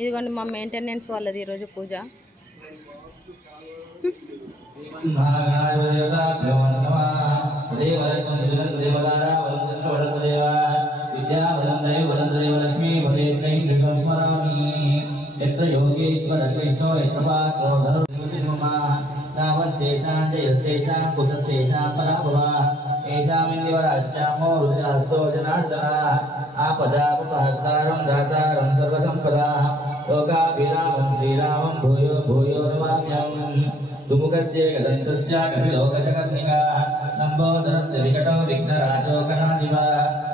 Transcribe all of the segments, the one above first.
ఇదిగోండి మా మెయింటెనెన్స్ వాళ్ళది ఈరోజు పూజ. आपदापहर्तारं दातारं सर्वसंपदा लोकाभिरामं श्रीरामं भूयो भूयो नमाम्यहं दुमुखस्य गदन्तस्य कपिलोकशकर्णिका लम्बोदरस्य विकटो विघ्नराजो गणाधिपा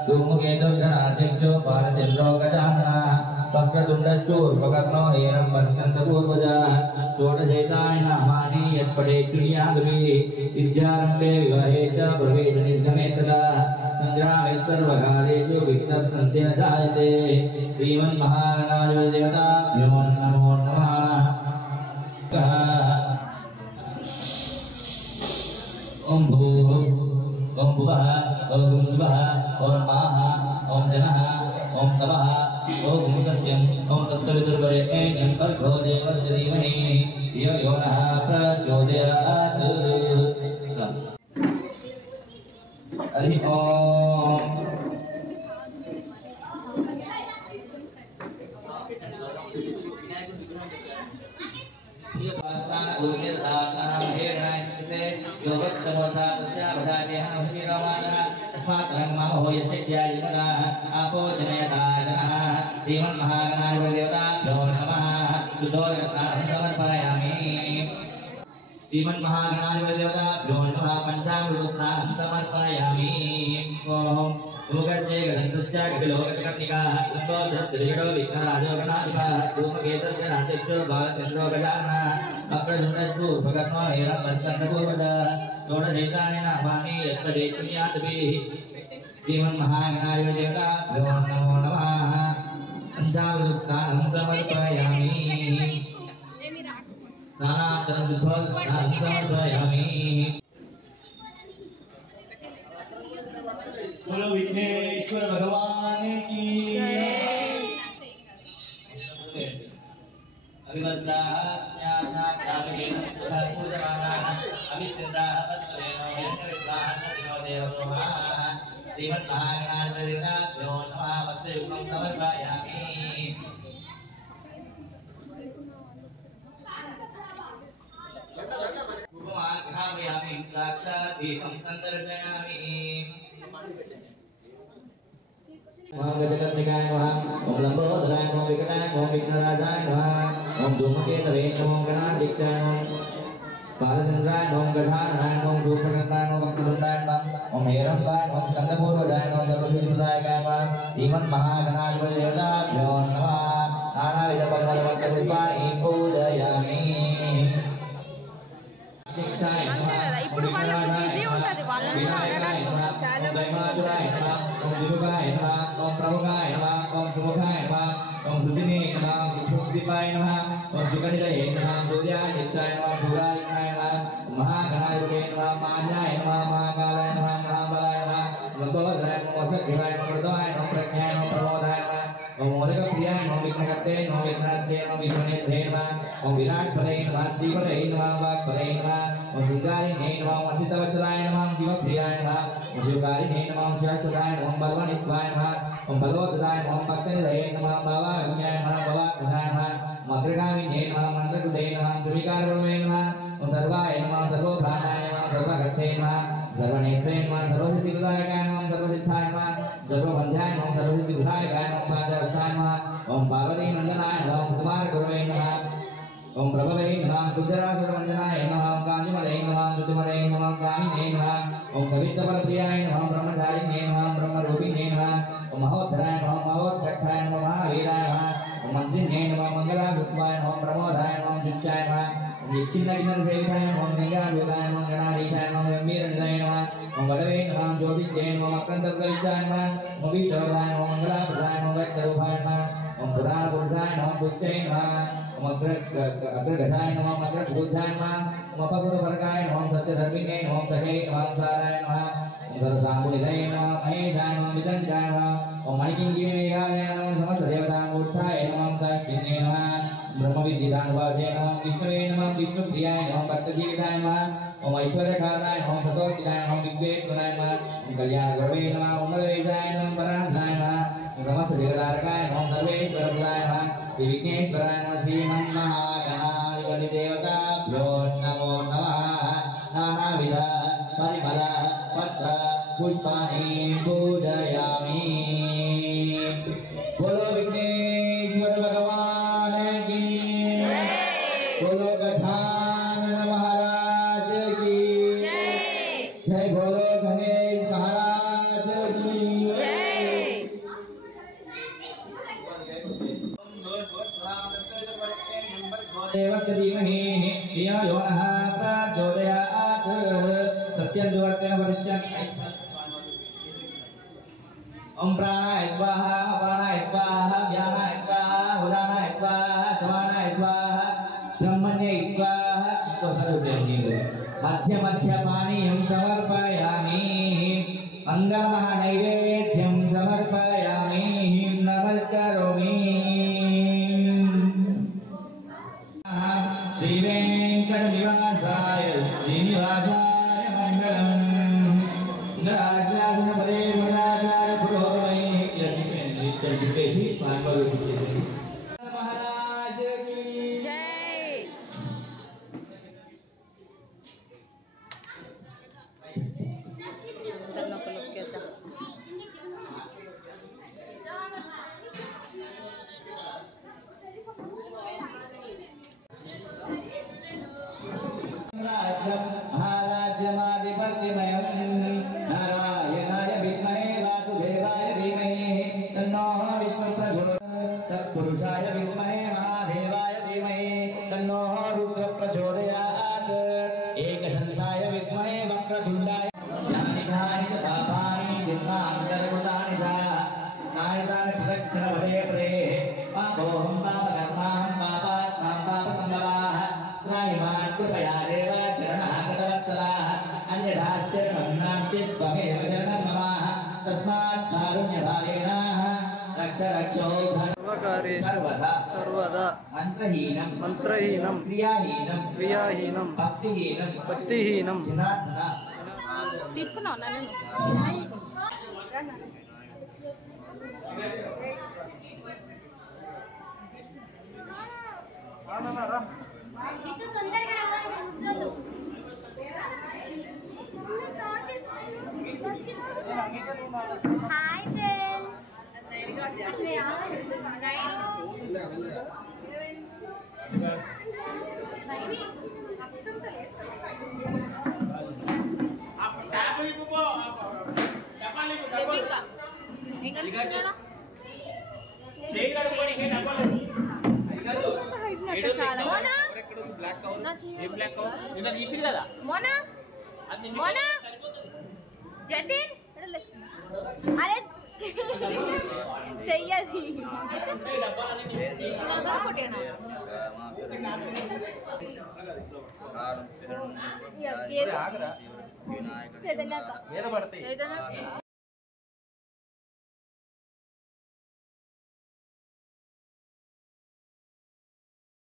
धूमकेतुर्गणाध्यक्षो बालचन्द्रो गजाननः वक्रतुण्डश्चूर्पकर्णो हेरम्बस्कन्धपूर्वजा षोडशैतानि नामानि यत्पठेत्तुर्यागमे विद्यारम्भे विवाहे च प्रवेशनिर्गमे तदा संग्रामे सर्वकालेषु विघ्नस्सन्ति न जायते श्रीमन्महागणाधिपतिदेवताभ्यो नमो नमः। ओम भूः ओम भुवः ओम शिवः ओम माः ओम जनः ओम तपः ओम सत्यम् ओम तत्सवितुर्वरेण्यं भर्गो देवस्य धीमहि धियो यो नः प्रचोदयात्। हरि ओम। श्रीमन्महागणाधिपतिदेवताभ्यो नमः पंचामृतस्नानं समर्पयामि। ओम मुखस्य गदन्तस्य कपिलोकशकर्णिका लम्बोदरस्य विकटो विघ्नराजो गणाधिपः धूमकेतुर्गणाध्यक्षो बालचन्द्रो गजाननः वक्रतुण्डश्चूर्पकर्णो हेरम्बस्कन्धपूर्वजा षोडशैतानि नामानि यत्पठेत्तुर्यागमे श्रीमन्महागणाधिपतिदेवताभ्यो नमो नमः पंचामृतस्नानं समर्पयामि। स्नानानन्तरं शुद्धोदकस्नानं समर्पयामि। बोलो विघ्नेश्वर भगवान की अभिवस्त्राः ज्ञानाः कामकेन सुखः पूजमानाः अभिचन्द्राः वत्सलेनो यज्ञविश्वाहान्नतिनो देवसोमाः श्रीमन्महागणाधिपतिदेवताभ्यो नमः वस्त्रयुक्तं समर्पयामि। उपमाघ्रामयामि साक्षात् दीपं सन्दर्शयामि। ओम गजकर्णिकाय नमः ओम लंबोदराय नमः विकटाय नमः विघ्नराजाय नमः ओम धूमकेतवे नमः गणाध्यक्षाय नमः बालचन्द्राय नमः गजाननाय नमः शूर्पकर्णाय नमः वक्रतुण्डाय नमः ओम हेरम्बाय नमः स्कन्दपूर्वजाय नमः सर्वसिद्धिप्रदायकाय नमः श्रीमन्महागणाधिपतिदेवताभ्यो नमः नानाविधपद्मपत्रपुष्पाणि पूजयामि। ఇప్పుడు వాళ్ళకి బిజీ ఉంటుంది వాళ్ళని అడగడానికి చాలా ओम विराट पदे नमः श्रीपदे नमः वाक्पदे नमः ओम सुजारिणे नमः वंशितवत्सलाय नमः शिवप्रियाय नमः ओम शिवकारिणे नमः शिवसुताय नमः बलवनित्वाय नमः ओम बलवोदराय नमः भक्तनिधये नमः भवाग्न्याय नमः भवात्मनाय नमः मग्रगामिने नमः मन्त्रकृते नमः दुरिकारवणे नमः ओम सर्वाय नमः सर्वप्राणाय नमः सर्वकर्ते नमः सर्वनेत्रे नमः सर्वसिद्धिप्रदायकाय नमः सर्वसिद्धाय नमः सर्वबन्ध्याय नमः सर्वसिद्धिप्रदायकाय नमः पादहस्ताय नमः ओम पार्वती नंदनाय नमः कुमारगुरवे नमः ओम प्रभवे नमः कुजरासुरवंदनाय नमः ओम कांतिमले नमः मृदुमले नमः कामिने नमः ओम कवित्तफलप्रियाय नमः ब्रह्मचारिणे नमः ब्रह्मरूपिणे नमः ओम महोद्धराय नमः महोत्कटाय नमः महावीराय नमः ओम मंत्रिणे नमः मंगलासुष्माय नमः प्रमोदाय नमः जुष्याय नमः ओम यच्छिन्नगिन्नसेविताय नमः गंगालोकाय नमः गणाधीशाय नमः गंभीरनिधये नमः ओम वडवे नमः ज्योतिष्ये नमः अक्रन्तविद्याय नमः ओम विष्णुदाय नमः मंगलाप्रदाय नमः व्यक्तरूपाय नमः ओम पुराणपुरुषाय नमः पुष्टे नमः ओम अग्रगसाय नमः अग्रभूषाय नमः ओम अपगुरुवर्गाय नमः सत्यधर्मिणे नमः सखे नमः साराय नमः ओम सर्वसाम्बुनिधये नमः महेशाय नमः विदन्ताय नमः ओम मणिकिंकिणेयाय नमः समस्त देवतामूर्ताय नमः साक्षिणे नमः ब्रह्मविद्यानुवादे नमः विष्णुवे नमः विष्णुप्रियाय नमः भक्तजीविताय नमः ओम ऐश्वर्यकारणाय नमः सतोत्थिताय नमः विद्वेषगुणाय नमः ओम कल्याणगुरवे नमः ओम मदवेशाय नमः पराधनाय नमः समस्त जगदारकाय नमः सर्वेश्वरप्रदाय नमः विघ्नेश्वराय नमः श्रीमन्महागणाधिपति देवताभ्यो नमो नमः नानाविध परिमल पत्र पुष्पाणि पूजयामि बोलो विघ्नेश्वर भगवान की बोलो गजानन महाराज की जय बोलो गणेश महाराज की देवस्य धीमहि धियो यो नः प्रचोदयात् सत्यं दुर्वर्तेन वरिष्यन् ओम प्राणाय स्वाहा अपानाय स्वाहा व्यानाय स्वाहा उदानाय स्वाहा समानाय स्वाहा ब्रह्मण्यै स्वाहा तो मध्य मध्य पानीयं समर्पयामि मंगलमहानैवेद्यं समर्पयामि नमस्करोमि श्री वेंकटनिवासाय श्रीनिवासाय मंगलम् इंद्राशासनपदे मुराचार्य पुरोहितमये यज्ञेशी स्वामी महाराज की जय। तरनो को लोग कहता महाराज्यमाधिपत्यमयं नारायणाय विद्महे वासुदेवाय धीमहि तन्नो विष्णुः प्रचोदयात् तत्पुरुषाय विद्महे महादेवाय धीमहि तन्नो रुद्रः प्रचोदयात् एकदन्ताय विद्महे वक्रतुण्डाय ज्ञानिकानि च पापानि चिन्तान्तर्कृतानि च नायतानि प्रदक्षिणपदे पदे पापोऽहं पापकर्माहं पापात्मां पापसम्भवाः त्रायिमान् कृपया देव शरणागतवत्सलाः अन्यदाश्चरणं नास्ति त्वमेव शरणं मम तस्मात् कारुण्यभावेन रक्ष रक्षो सर्वदा मंत्रहीनं क्रियाहीनं भक्तिहीनं जनार्दन తీసుకున్నావు నన్ను itu తొందరగా రావాలి ముసలు హాయ్ ఫ్రెండ్స్ జతిన్ అరే చెయ్యది చదనాక